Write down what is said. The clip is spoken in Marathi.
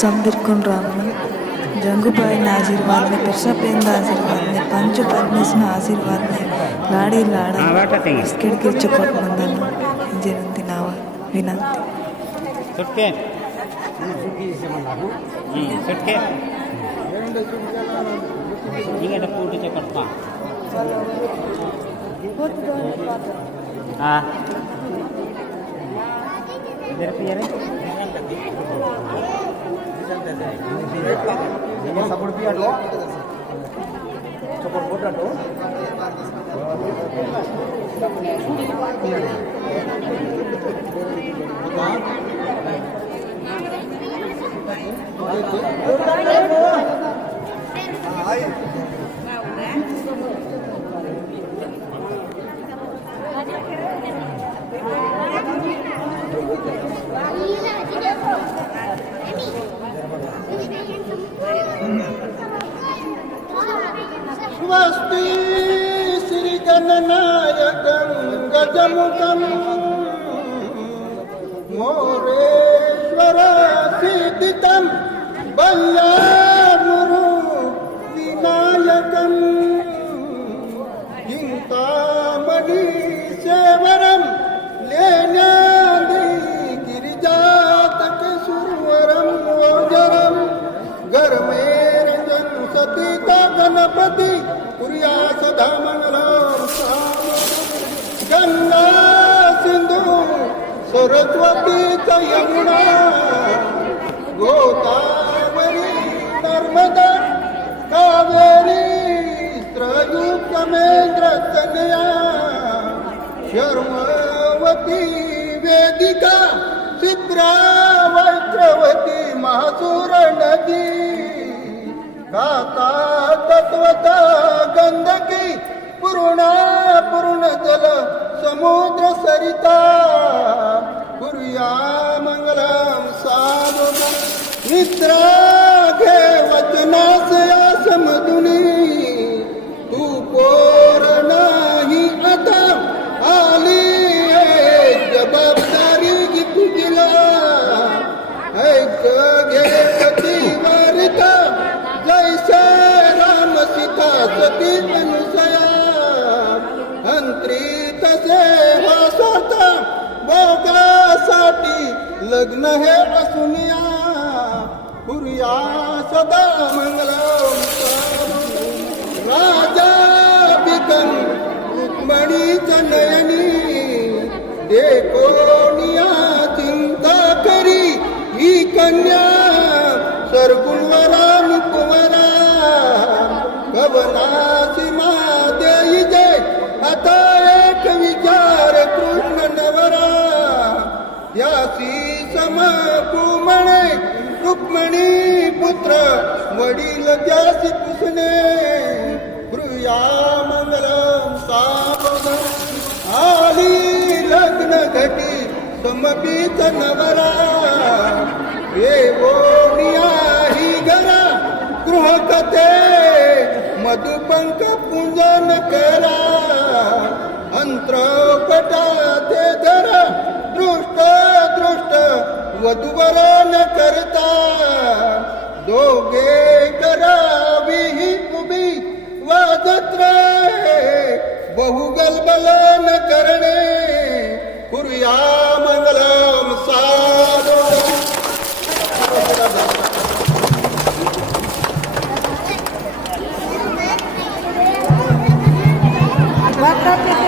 समदीर रामन जंगूबाई ना आशीर्वाद ने कृष्णपेंदा आशीर्वाद ने पंच परमेश ना आशीर्वाद ने लाड़ी लाड़ा किड़की चकोट मंदन इंजनंती नाव विनंती सुटके सुटके ini ada puluh di Jakarta. Ah, dari piara? Ini sabun piara lo, sabun bodoh lo. स्वस्ति श्री गणनायकं गजमुखं मोरेश्वर सिद्धितं बल्यामुरु विनायकं चिंतामणि सेवरं लेण्यादि गिरिजातक सुरवरं ओजरं गर्मेरजन सतीता गणपति पुरिया सदा मंगलम गंगा सिंधु सरस्वती च यमुना गोदावरी नर्मदा कावेरी त्रयुगमेन्द्र तनया शर्मवती वेदिका सिद्रा वैत्रवती महासुर नदी गाता तत्वता गंधकी पूर्णा पूर्ण जल समुद्र सरिता कुर्या मंगलम साधु निद्रा घे वचनास समधुनी तू पोर नाही आता आली जबाबदारी की तुझला ऐक घे पतिवारिता जैसे राम सीता सती अनुसया अंतरी तसे वासता भोगासाठी लग्न हे असुनिया पुरिया सदा मंगलम राजा बिकन रुक्मणीच नयनी देखोनिया चिंता करी ही कन्या सरगुणवरा नुकुवरा कवनासी देई जय आता एक विचार कृष्ण नवरा यासी समकुमणे रुक्मणी पुत्र वडील त्यासी पुसणे प्रिया मंगलम सापदम आली लग्न घटी समपीत नवरा येवोनिया ही घरा गृहकथे मधुपंख पूजन करा अंतरपटा ते धरा दृष्ट दृष्ट वधुवरण करता दोघे करावी ही उभी वाजत्र बहुगलबलन करणे कुर्या मंगलम साधु वाटतं